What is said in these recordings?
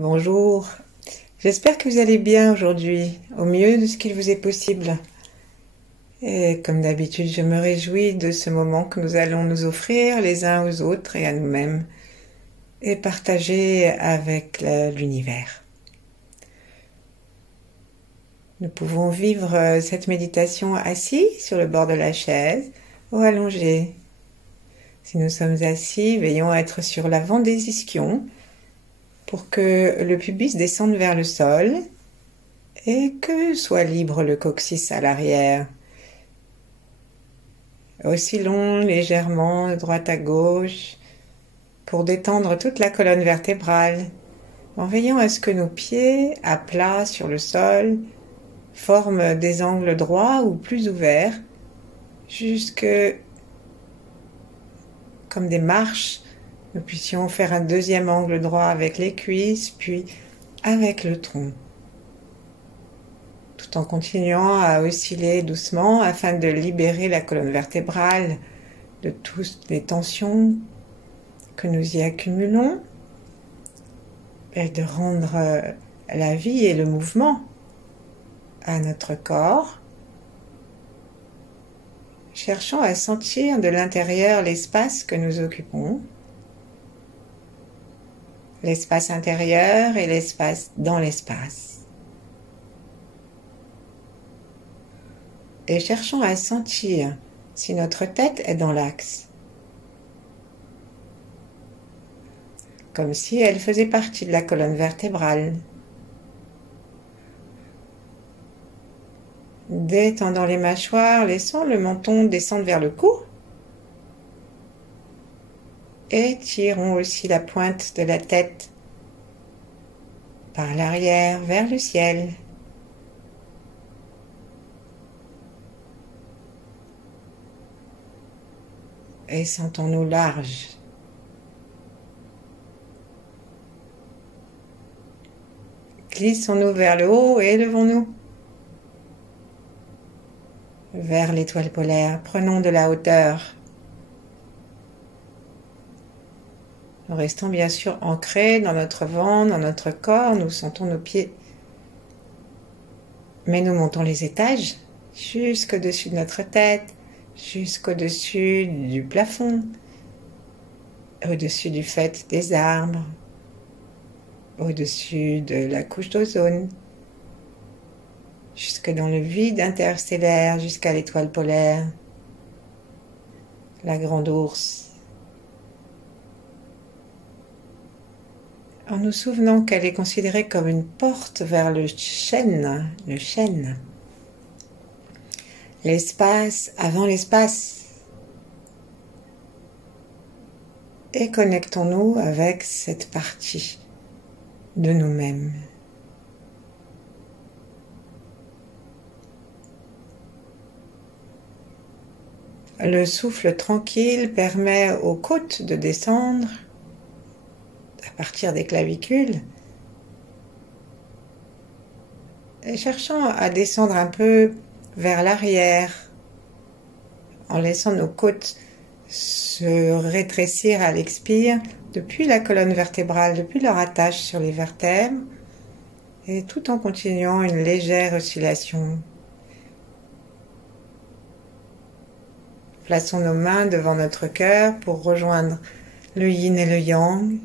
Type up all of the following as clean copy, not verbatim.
Bonjour, j'espère que vous allez bien aujourd'hui, au mieux de ce qu'il vous est possible. Et comme d'habitude, je me réjouis de ce moment que nous allons nous offrir les uns aux autres et à nous-mêmes et partager avec l'univers. Nous pouvons vivre cette méditation assis sur le bord de la chaise ou allongés. Si nous sommes assis, veillons à être sur l'avant des ischions pour que le pubis descende vers le sol et que soit libre le coccyx à l'arrière. Oscillons légèrement de droite à gauche pour détendre toute la colonne vertébrale en veillant à ce que nos pieds, à plat sur le sol, forment des angles droits ou plus ouverts, jusque comme des marches. Nous puissions faire un deuxième angle droit avec les cuisses, puis avec le tronc, tout en continuant à osciller doucement afin de libérer la colonne vertébrale de toutes les tensions que nous y accumulons et de rendre la vie et le mouvement à notre corps. Cherchons à sentir de l'intérieur l'espace que nous occupons, l'espace intérieur et l'espace dans l'espace. Et cherchons à sentir si notre tête est dans l'axe, comme si elle faisait partie de la colonne vertébrale. Détendant les mâchoires, laissons le menton descendre vers le cou. Étirons aussi la pointe de la tête par l'arrière vers le ciel. Et sentons-nous larges. Glissons-nous vers le haut et élevons-nous vers l'étoile polaire. Prenons de la hauteur. Nous restons bien sûr ancrés dans notre ventre, dans notre corps. Nous sentons nos pieds. Mais nous montons les étages jusqu'au-dessus de notre tête, jusqu'au-dessus du plafond, au-dessus du faîte des arbres, au-dessus de la couche d'ozone, jusque dans le vide interstellaire, jusqu'à l'étoile polaire, la grande ours. En nous souvenant qu'elle est considérée comme une porte vers le chêne, l'espace avant l'espace. Et connectons-nous avec cette partie de nous-mêmes. Le souffle tranquille permet aux côtes de descendre à partir des clavicules et cherchant à descendre un peu vers l'arrière en laissant nos côtes se rétrécir à l'expire depuis la colonne vertébrale, depuis leur attache sur les vertèbres et tout en continuant une légère oscillation. Plaçons nos mains devant notre cœur pour rejoindre le yin et le yang.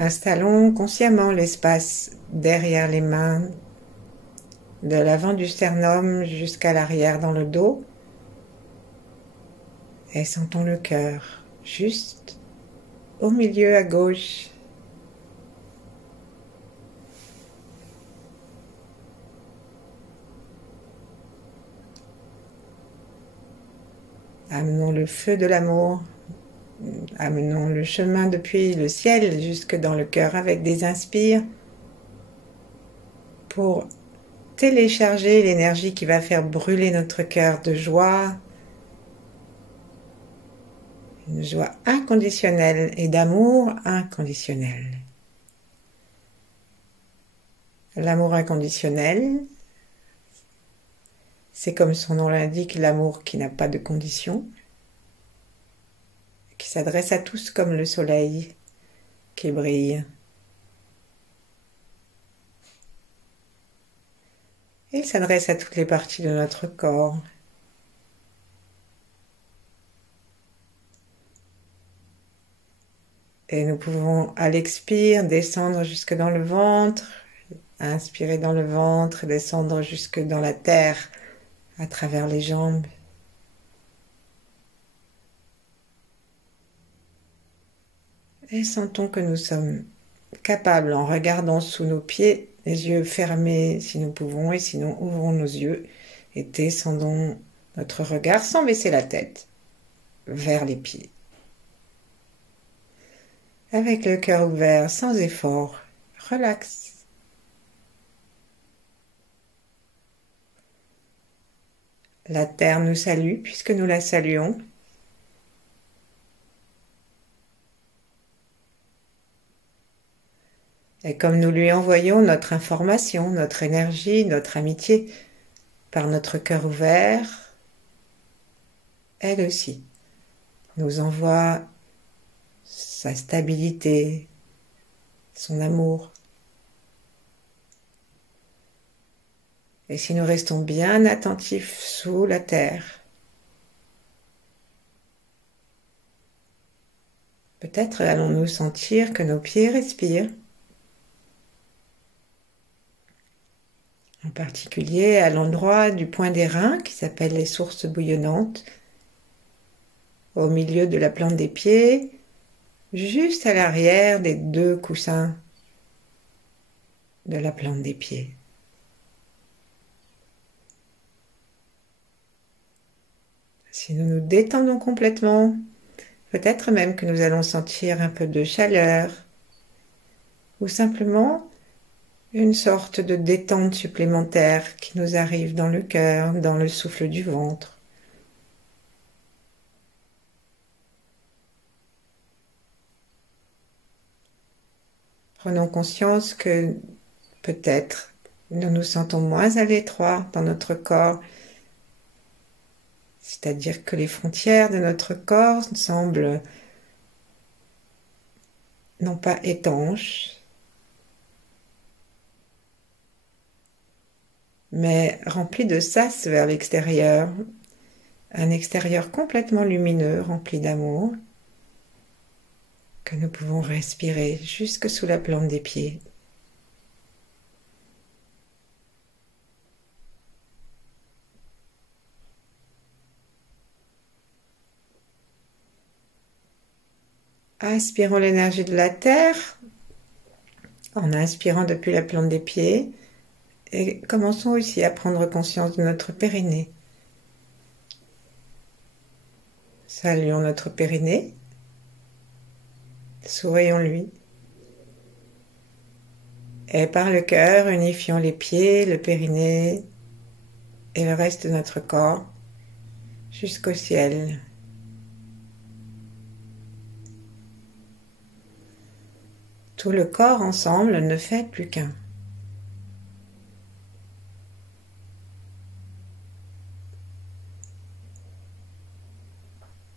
Installons consciemment l'espace derrière les mains, de l'avant du sternum jusqu'à l'arrière dans le dos. Et sentons le cœur juste au milieu à gauche. Amenons le feu de l'amour, amenons le chemin depuis le ciel jusque dans le cœur avec des inspires pour télécharger l'énergie qui va faire brûler notre cœur de joie, une joie inconditionnelle et d'amour inconditionnel. L'amour inconditionnel, C'est comme son nom l'indique, l'amour qui n'a pas de conditions, qui s'adresse à tous comme le soleil qui brille. Il s'adresse à toutes les parties de notre corps. Et nous pouvons, à l'expire, descendre jusque dans le ventre, inspirer dans le ventre, descendre jusque dans la terre, à travers les jambes. Et sentons que nous sommes capables, en regardant sous nos pieds, les yeux fermés si nous pouvons, et sinon ouvrons nos yeux et descendons notre regard sans baisser la tête vers les pieds. Avec le cœur ouvert, sans effort, relax. La terre nous salue puisque nous la saluons. Et comme nous lui envoyons notre information, notre énergie, notre amitié, par notre cœur ouvert, elle aussi nous envoie sa stabilité, son amour. Et si nous restons bien attentifs sous la terre, peut-être allons-nous sentir que nos pieds respirent, en particulier à l'endroit du point des reins qui s'appelle les sources bouillonnantes, au milieu de la plante des pieds, juste à l'arrière des 2 coussins de la plante des pieds. Si nous nous détendons complètement, peut-être même que nous allons sentir un peu de chaleur ou simplement une sorte de détente supplémentaire qui nous arrive dans le cœur, dans le souffle du ventre. Prenons conscience que peut-être nous nous sentons moins à l'étroit dans notre corps, c'est-à-dire que les frontières de notre corps semblent non pas étanches, mais remplies de sas vers l'extérieur, un extérieur complètement lumineux, rempli d'amour, que nous pouvons respirer jusque sous la plante des pieds. Inspirons l'énergie de la terre en inspirant depuis la plante des pieds et commençons aussi à prendre conscience de notre périnée. Saluons notre périnée, sourions-lui et par le cœur unifions les pieds, le périnée et le reste de notre corps jusqu'au ciel. Tout le corps ensemble ne fait plus qu'un.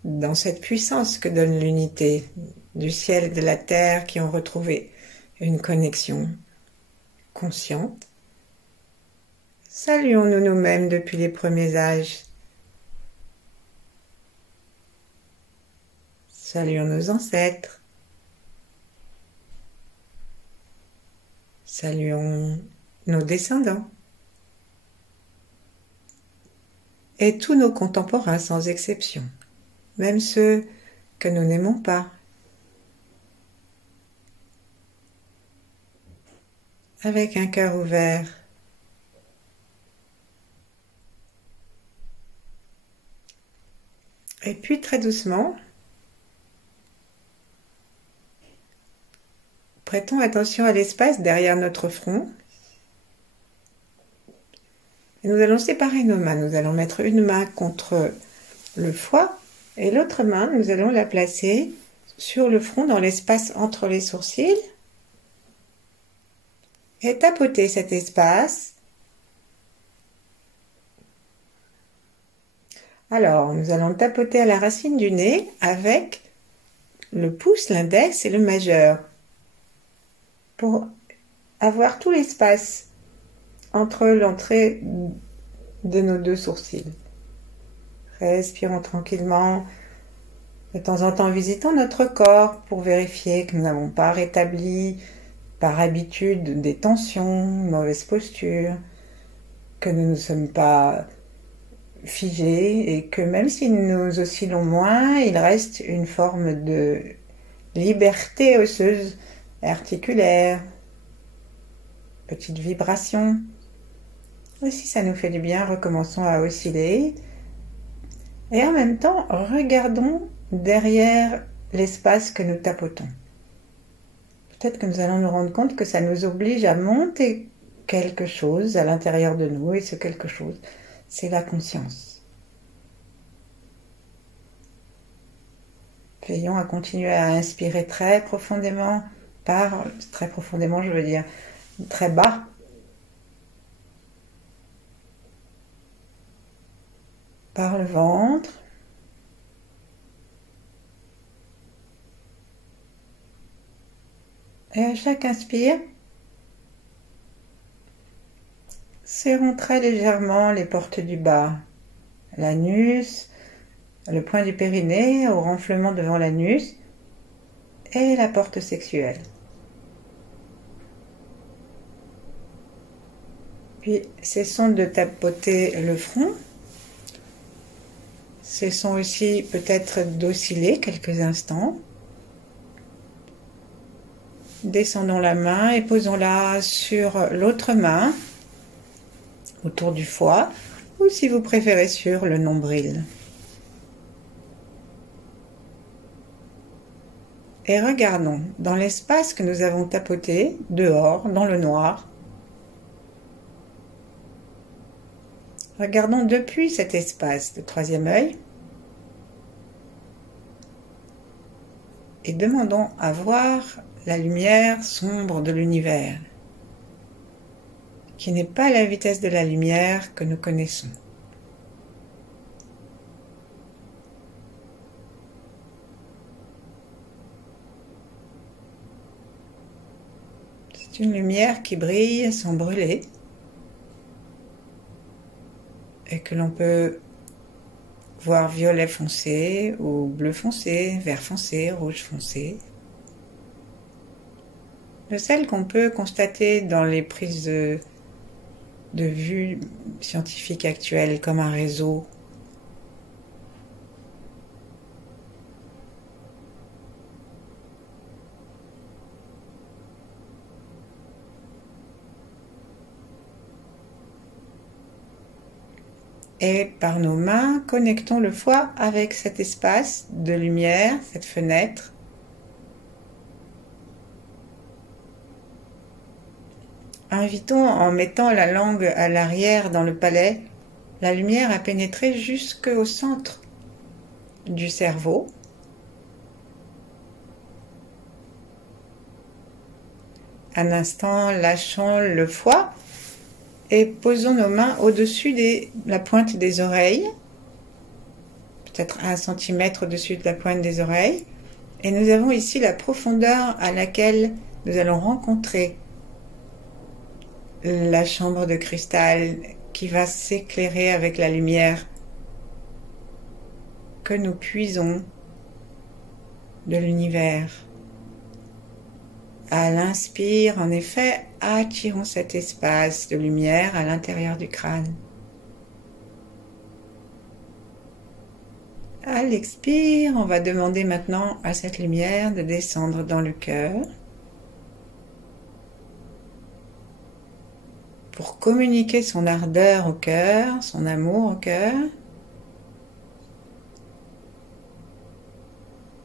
Dans cette puissance que donne l'unité du ciel et de la terre qui ont retrouvé une connexion consciente, saluons-nous nous-mêmes depuis les premiers âges. Saluons nos ancêtres. Saluons nos descendants et tous nos contemporains sans exception, même ceux que nous n'aimons pas. Avec un cœur ouvert, et puis très doucement, prêtons attention à l'espace derrière notre front. Et nous allons séparer nos mains. Nous allons mettre une main contre le foie et l'autre main, nous allons la placer sur le front dans l'espace entre les sourcils et tapoter cet espace Alors, nous allons tapoter à la racine du nez avec le pouce, l'index et le majeur pour avoir tout l'espace entre l'entrée de nos deux sourcils. Respirons tranquillement, de temps en temps visitant notre corps pour vérifier que nous n'avons pas rétabli par habitude des tensions, une mauvaise posture, que nous ne sommes pas figés et que même si nous oscillons moins, il reste une forme de liberté osseuse et articulaire, petite vibration. Et si ça nous fait du bien, recommençons à osciller. Et en même temps, regardons derrière l'espace que nous tapotons. Peut-être que nous allons nous rendre compte que ça nous oblige à monter quelque chose à l'intérieur de nous, et ce quelque chose, c'est la conscience. Veillons à continuer à inspirer très profondément, très profondément, je veux dire, très bas. Par le ventre. Et à chaque inspire, serrons très légèrement les portes du bas, l'anus, le point du périnée au renflement devant l'anus et la porte sexuelle. Puis cessons de tapoter le front. Cessons aussi peut-être d'osciller quelques instants. Descendons la main et posons-la sur l'autre main, autour du foie, ou si vous préférez sur le nombril. Et regardons dans l'espace que nous avons tapoté, dehors, dans le noir. Regardons depuis cet espace de troisième œil et demandons à voir la lumière sombre de l'univers, qui n'est pas la vitesse de la lumière que nous connaissons. C'est une lumière qui brille sans brûler et que l'on peut voir violet foncé ou bleu foncé, vert foncé, rouge foncé. De celles qu'on peut constater dans les prises de vue scientifiques actuelles comme un réseau. Et par nos mains, connectons le foie avec cet espace de lumière, cette fenêtre. Invitons, en mettant la langue à l'arrière dans le palais, la lumière à pénétrer jusqu'au centre du cerveau. Un instant, lâchons le foie et posons nos mains au-dessus de la pointe des oreilles, peut-être 1 centimètre au-dessus de la pointe des oreilles. Et nous avons ici la profondeur à laquelle nous allons rencontrer la chambre de cristal qui va s'éclairer avec la lumière que nous puisons de l'univers. À l'inspire, en effet, attirons cet espace de lumière à l'intérieur du crâne. À l'expire, on va demander maintenant à cette lumière de descendre dans le cœur pour communiquer son ardeur au cœur, son amour au cœur.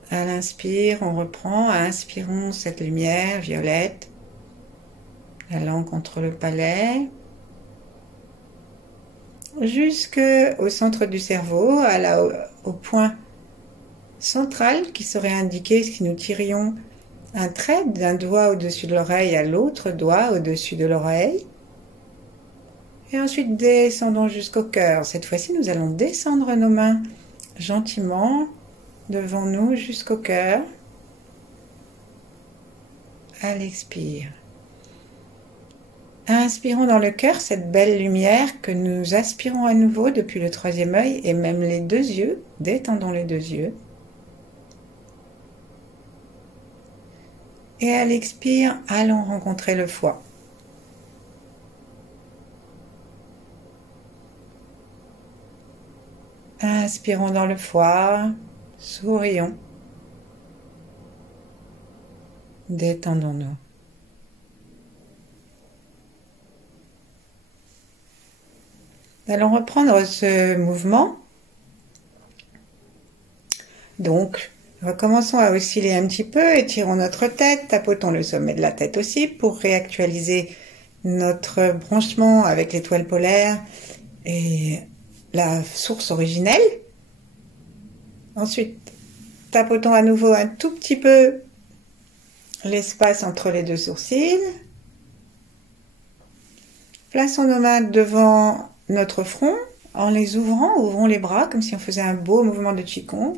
À l'inspire, on reprend, inspirons cette lumière violette, la langue contre le palais, jusqu'au centre du cerveau, au point central qui serait indiqué si nous tirions un trait d'un doigt au-dessus de l'oreille à l'autre doigt au-dessus de l'oreille. Et ensuite, descendons jusqu'au cœur. Cette fois-ci, nous allons descendre nos mains gentiment devant nous jusqu'au cœur. À l'expire. Inspirons dans le cœur cette belle lumière que nous aspirons à nouveau depuis le troisième œil et même les deux yeux. Détendons les deux yeux. Et à l'expire, allons rencontrer le foie. Inspirons dans le foie, sourions. Détendons-nous. Nous allons reprendre ce mouvement. Donc, recommençons à osciller un petit peu, étirons notre tête, tapotons le sommet de la tête aussi pour réactualiser notre branchement avec l'étoile polaire et la source originelle. Ensuite, tapotons à nouveau un tout petit peu l'espace entre les deux sourcils. Plaçons nos mains devant notre front en les ouvrant, ouvrons les bras comme si on faisait un beau mouvement de Qigong.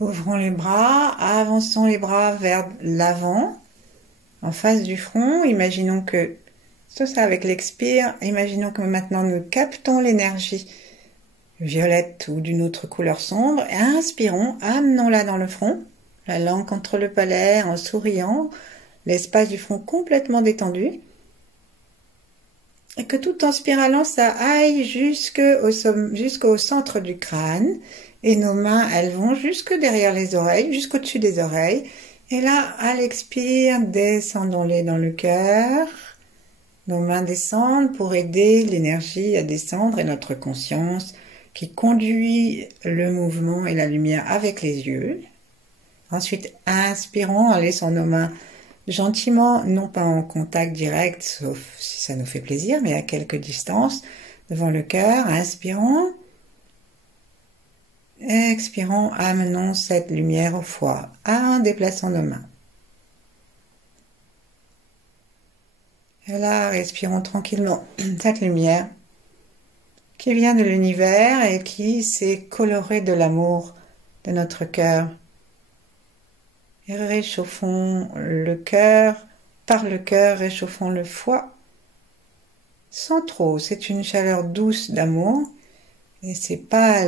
Ouvrons les bras, avançons les bras vers l'avant, en face du front. Imaginons que, c'est ça avec l'expire, imaginons que maintenant nous captons l'énergie violette ou d'une autre couleur sombre. Et inspirons, amenons-la dans le front, la langue contre le palais en souriant, l'espace du front complètement détendu. Et que tout en spiralant, ça aille jusqu'au centre du crâne. Et nos mains, elles vont jusque derrière les oreilles, jusqu'au-dessus des oreilles. Et là, à l'expire, descendons-les dans le cœur. Nos mains descendent pour aider l'énergie à descendre et notre conscience qui conduit le mouvement et la lumière avec les yeux. Ensuite, inspirons en laissant nos mains gentiment, non pas en contact direct, sauf si ça nous fait plaisir, mais à quelque distance, devant le cœur. Inspirons. Expirons, amenons cette lumière au foie, en déplaçant nos mains. Et là, respirons tranquillement cette lumière qui vient de l'univers et qui s'est colorée de l'amour de notre cœur. Et réchauffons le cœur, par le cœur, réchauffons le foie, sans trop. C'est une chaleur douce d'amour et c'est pas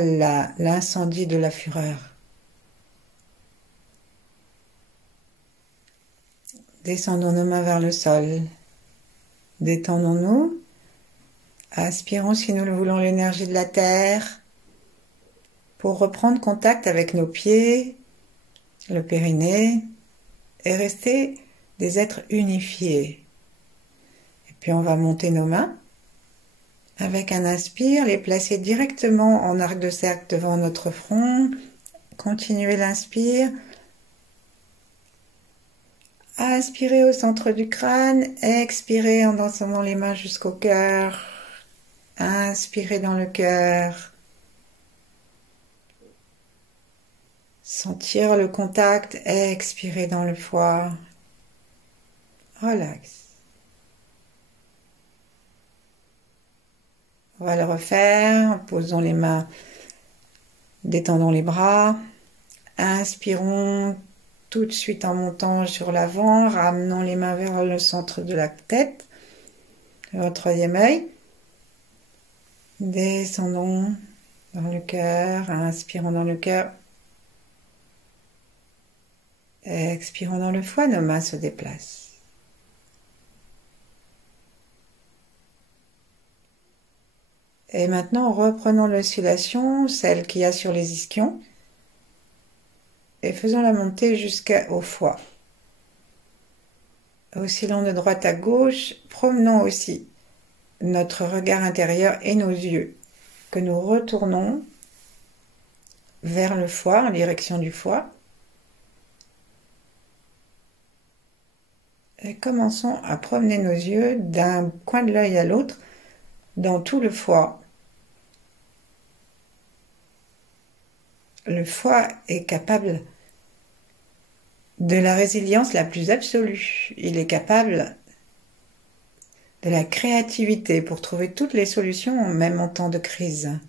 l'incendie de la fureur. Descendons nos mains vers le sol. Détendons-nous. Aspirons, si nous le voulons, l'énergie de la terre pour reprendre contact avec nos pieds, le périnée, et rester des êtres unifiés. Et puis on va monter nos mains. Avec un inspire, les placer directement en arc de cercle devant notre front. Continuez l'inspire. Inspirez au centre du crâne. Expirez en descendant les mains jusqu'au cœur. Inspirez dans le cœur. Sentir le contact. Expirez dans le foie. Relax. On va le refaire. Posons les mains. Détendons les bras. Inspirons tout de suite en montant sur l'avant. Ramenons les mains vers le centre de la tête. Au troisième œil. Descendons dans le cœur. Inspirons dans le cœur. Expirons dans le foie. Nos mains se déplacent. Et maintenant, reprenons l'oscillation, celle qu'il y a sur les ischions, et faisons la montée jusqu'au foie. Oscillant de droite à gauche, promenons aussi notre regard intérieur et nos yeux, que nous retournons vers le foie, en direction du foie. Et commençons à promener nos yeux d'un coin de l'œil à l'autre, dans tout le foie. Le foie est capable de la résilience la plus absolue. Il est capable de la créativité pour trouver toutes les solutions, même en temps de crise.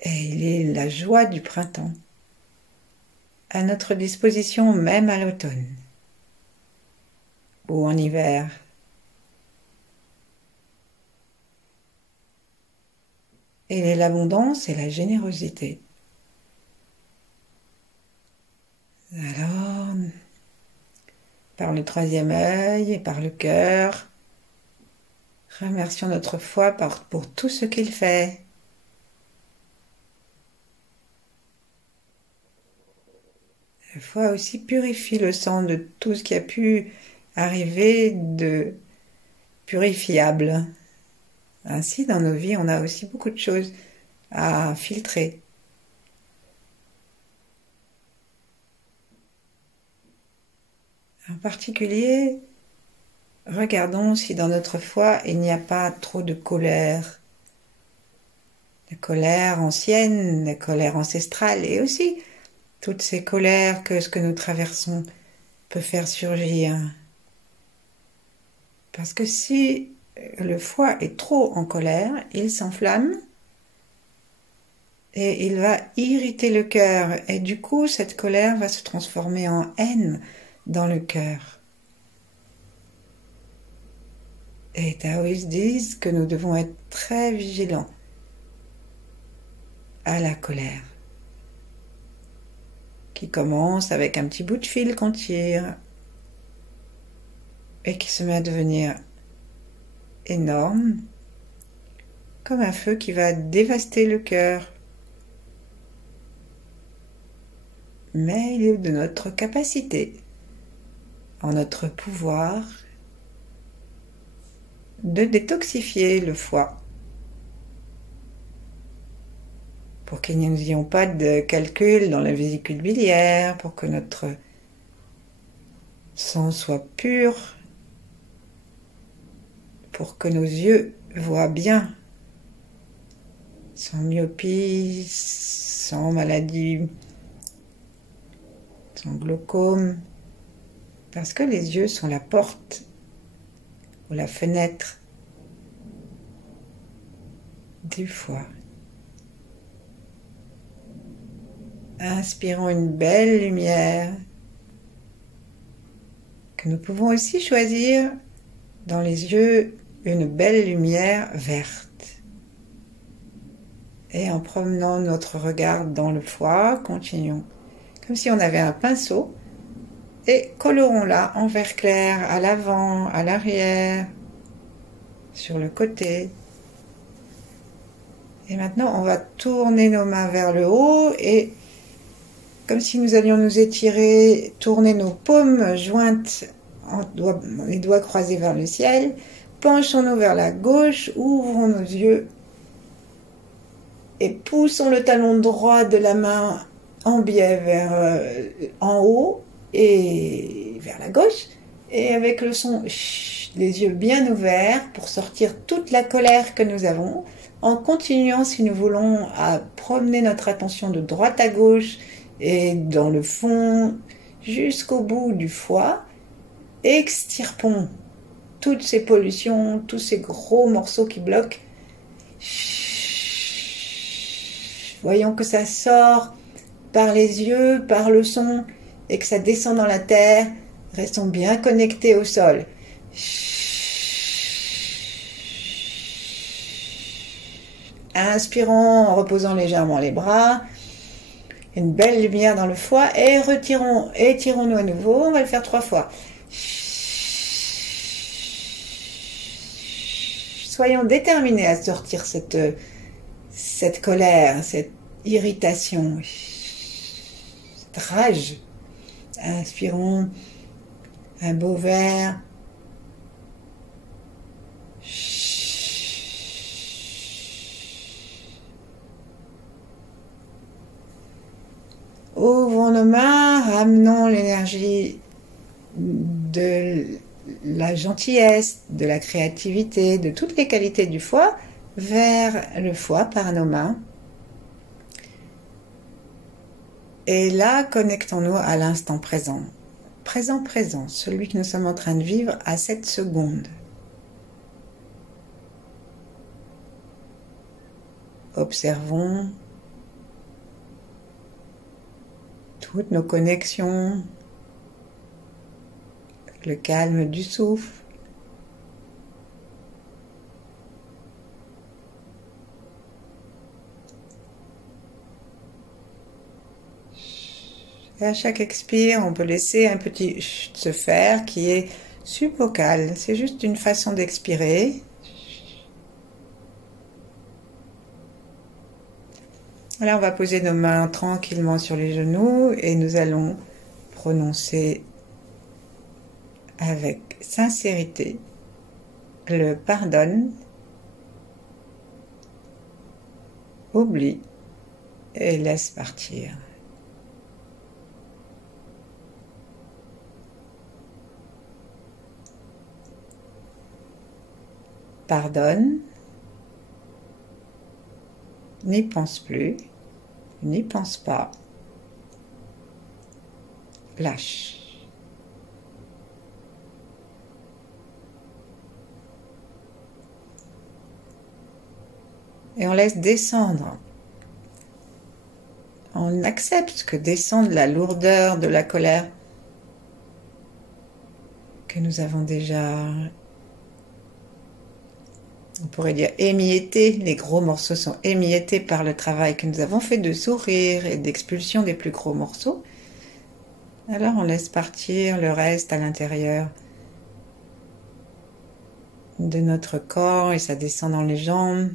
Et il est la joie du printemps, à notre disposition même à l'automne ou en hiver. Il est l'abondance et la générosité. Alors, par le troisième œil et par le cœur, remercions notre foi pour tout ce qu'il fait. La foi aussi purifie le sang de tout ce qui a pu arriver de purifiable. Ainsi, dans nos vies, on a aussi beaucoup de choses à filtrer. En particulier, regardons si dans notre foi, il n'y a pas trop de colère. La colère ancienne, la colère ancestrale, et aussi toutes ces colères que ce que nous traversons peut faire surgir. Parce que si le foie est trop en colère, il s'enflamme et il va irriter le cœur. Et du coup, cette colère va se transformer en haine dans le cœur. Et les taoïstes disent que nous devons être très vigilants à la colère, qui commence avec un petit bout de fil qu'on tire et qui se met à devenir énorme, comme un feu qui va dévaster le cœur. Mais il est de notre capacité, en notre pouvoir, de détoxifier le foie pour qu'il n'y ait pas de calcul dans la vésicule biliaire, pour que notre sang soit pur, pour que nos yeux voient bien, sans myopie, sans maladie, sans glaucome, parce que les yeux sont la porte ou la fenêtre du foie. Inspirons une belle lumière que nous pouvons aussi choisir dans les yeux, une belle lumière verte. Et en promenant notre regard dans le foie, continuons comme si on avait un pinceau et colorons-la en vert clair à l'avant, à l'arrière, sur le côté. Et maintenant, on va tourner nos mains vers le haut et comme si nous allions nous étirer, tourner nos paumes jointes, les doigts croisés vers le ciel. Penchons-nous vers la gauche, ouvrons nos yeux et poussons le talon droit de la main en biais vers en haut et vers la gauche. Et avec le son, les yeux bien ouverts pour sortir toute la colère que nous avons, en continuant, si nous voulons, à promener notre attention de droite à gauche et dans le fond jusqu'au bout du foie. Extirpons toutes ces pollutions, tous ces gros morceaux qui bloquent. Voyons que ça sort par les yeux, par le son, et que ça descend dans la terre. Restons bien connectés au sol. Inspirons en reposant légèrement les bras. Une belle lumière dans le foie et étirons-nous à nouveau. On va le faire 3 fois. Soyons déterminés à sortir cette colère, cette irritation, cette rage. Inspirons un beau verre. Ouvrons nos mains, ramenons l'énergie de la gentillesse, de la créativité, de toutes les qualités du foie vers le foie par nos mains. Et là, connectons-nous à l'instant présent. présent, celui que nous sommes en train de vivre à cette seconde. Observons toutes nos connexions, le calme du souffle. Et à chaque expire, on peut laisser un petit chut se faire qui est subvocal. C'est juste une façon d'expirer. Là, on va poser nos mains tranquillement sur les genoux et nous allons prononcer avec sincérité le pardonne, oublie et laisse partir. Pardonne, n'y pense plus, n'y pense pas, lâche. Et on laisse descendre. On accepte que descende la lourdeur de la colère que nous avons déjà, on pourrait dire, émietté. Les gros morceaux sont émiettés par le travail que nous avons fait de sourire et d'expulsion des plus gros morceaux. Alors on laisse partir le reste à l'intérieur de notre corps et ça descend dans les jambes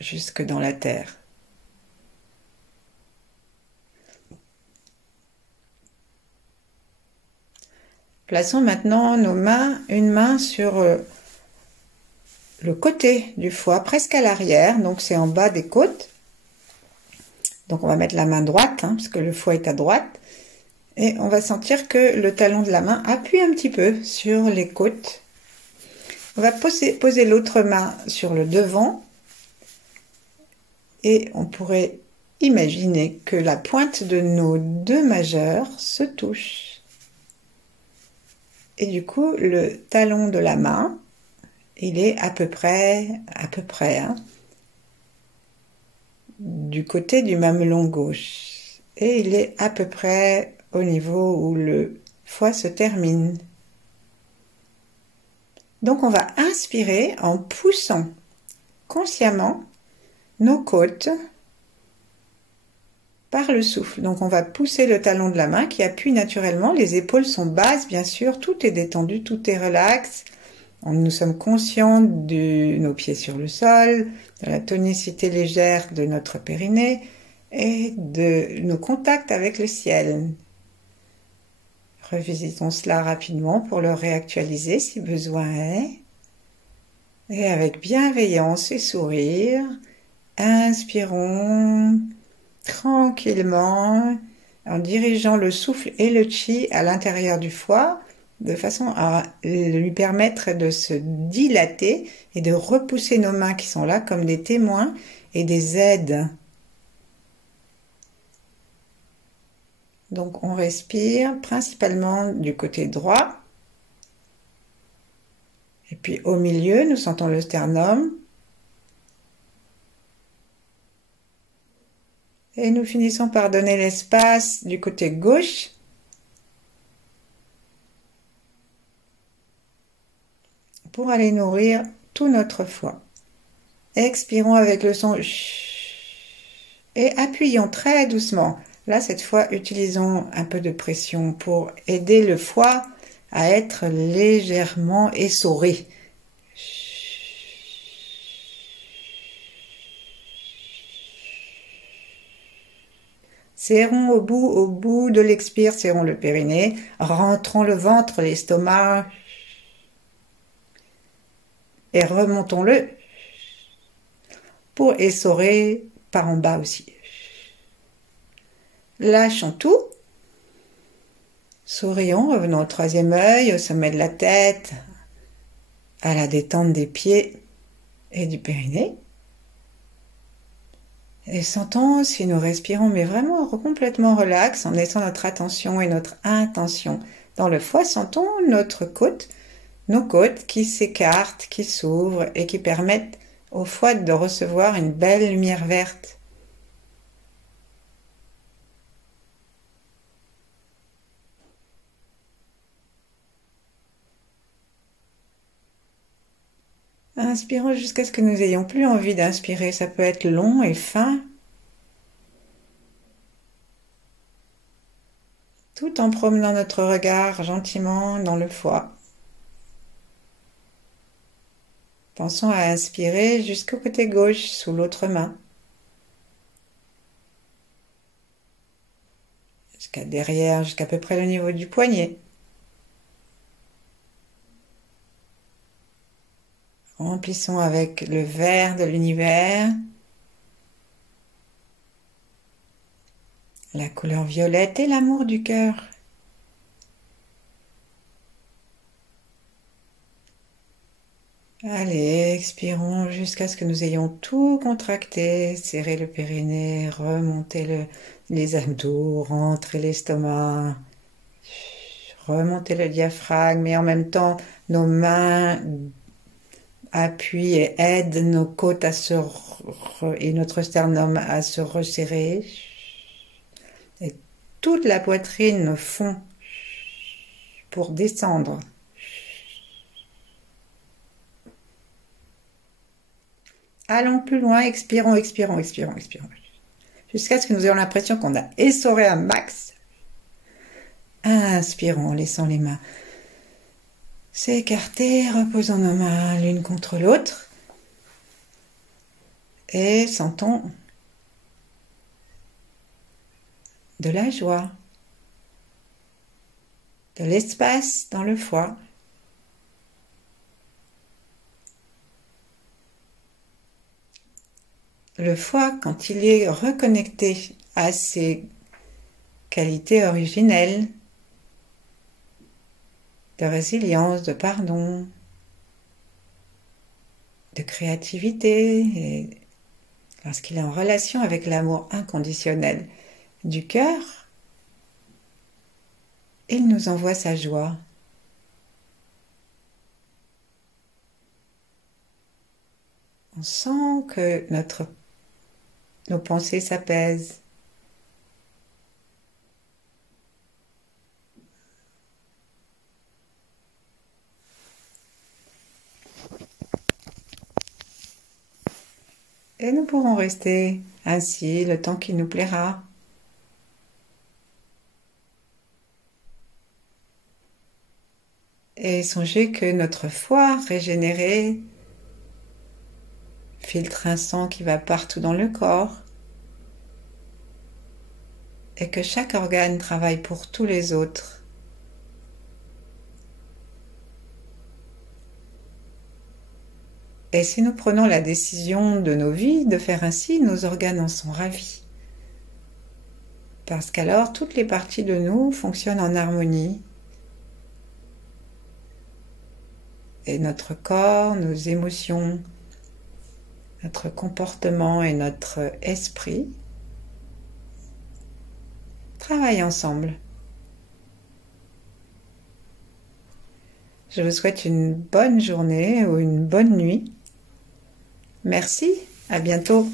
jusque dans la terre. Plaçons maintenant nos mains, une main sur le côté du foie, presque à l'arrière, donc c'est en bas des côtes. Donc on va mettre la main droite, parce que le foie est à droite. Et on va sentir que le talon de la main appuie un petit peu sur les côtes. On va poser l'autre main sur le devant. Et on pourrait imaginer que la pointe de nos deux majeurs se touche. Et du coup, le talon de la main, il est à peu près, du côté du mamelon gauche. Et il est à peu près au niveau où le foie se termine. Donc on va inspirer en poussant consciemment nos côtes par le souffle. Donc on va pousser le talon de la main qui appuie naturellement. Les épaules sont basses, bien sûr. Tout est détendu, tout est relax. Nous sommes conscients de nos pieds sur le sol, de la tonicité légère de notre périnée et de nos contacts avec le ciel. Revisitons cela rapidement pour le réactualiser si besoin est. Et avec bienveillance et sourire, inspirons tranquillement en dirigeant le souffle et le chi à l'intérieur du foie de façon à lui permettre de se dilater et de repousser nos mains qui sont là comme des témoins et des aides. Donc on respire principalement du côté droit. Et puis au milieu, nous sentons le sternum. Et nous finissons par donner l'espace du côté gauche. Pour aller nourrir tout notre foie. Expirons avec le son et appuyons très doucement. Là, cette fois, utilisons un peu de pression pour aider le foie à être légèrement essoré. Serrons au bout de l'expire, serrons le périnée, rentrons le ventre, l'estomac et remontons-le pour essorer par en bas aussi. Lâchons tout. Sourions, revenons au troisième œil, au sommet de la tête, à la détente des pieds et du périnée. Et sentons si nous respirons, mais vraiment complètement relax, en laissant notre attention et notre intention dans le foie. Sentons nos côtes qui s'écartent, qui s'ouvrent et qui permettent au foie de recevoir une belle lumière verte. Inspirons jusqu'à ce que nous ayons plus envie d'inspirer. Ça peut être long et fin, tout en promenant notre regard gentiment dans le foie. Pensons à inspirer jusqu'au côté gauche, sous l'autre main. Jusqu'à derrière, jusqu'à peu près le niveau du poignet. Remplissons avec le vert de l'univers, la couleur violette et l'amour du cœur. Allez, expirons jusqu'à ce que nous ayons tout contracté, serrer le périnée, remonter les abdos, rentrer l'estomac, remonter le diaphragme et en même temps nos mains appuient et aident nos côtes et notre sternum à se resserrer. Et toute la poitrine fond pour descendre. Allons plus loin, expirons, expirons, expirons, expirons. Jusqu'à ce que nous ayons l'impression qu'on a essoré un max. Inspirons, laissant les mains s'écarter, reposons nos mains l'une contre l'autre. Et sentons de la joie, de l'espace dans le foie. Le foie, quand il est reconnecté à ses qualités originelles, de résilience, de pardon, de créativité, et lorsqu'il est en relation avec l'amour inconditionnel du cœur, il nous envoie sa joie. On sent que nos pensées s'apaisent. Et nous pourrons rester ainsi le temps qu'il nous plaira. Et songez que notre foie régénéré filtre un sang qui va partout dans le corps et que chaque organe travaille pour tous les autres. Et si nous prenons la décision de nos vies de faire ainsi, nos organes en sont ravis. Parce qu'alors, toutes les parties de nous fonctionnent en harmonie. Et notre corps, nos émotions, notre comportement et notre esprit travaillent ensemble. Je vous souhaite une bonne journée ou une bonne nuit. Merci, à bientôt.